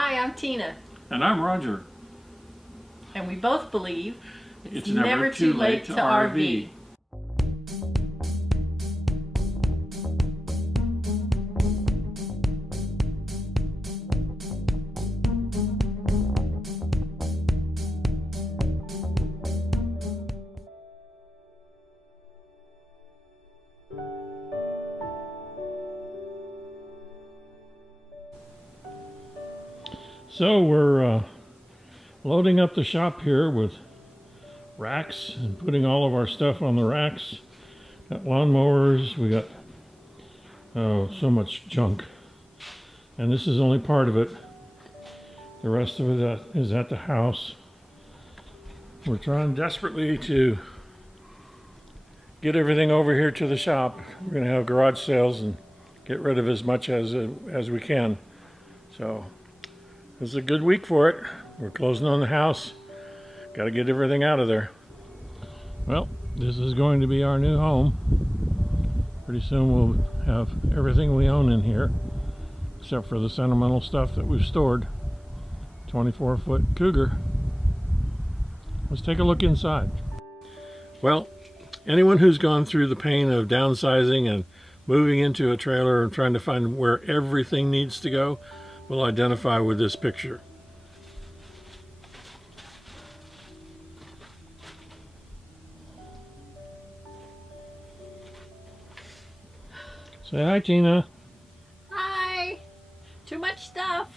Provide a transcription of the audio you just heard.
Hi, I'm Tina, And I'm Roger. and we both believe It's never too late to RV. So we're loading up the shop here with racks and putting all of our stuff on the racks. Got lawnmowers, we got so much junk. And this is only part of it. The rest of it is at the house. We're trying desperately to get everything over here to the shop. We're going to have garage sales and get rid of as much as we can. So this is a good week for it. We're closing on the house. Got to get everything out of there. Well, this is going to be our new home. Pretty soon we'll have everything we own in here, except for the sentimental stuff that we've stored. 24-foot Cougar. Let's take a look inside. Well, anyone who's gone through the pain of downsizing and moving into a trailer and trying to find where everything needs to go will identify with this picture. Say hi, Tina. Hi! Too much stuff.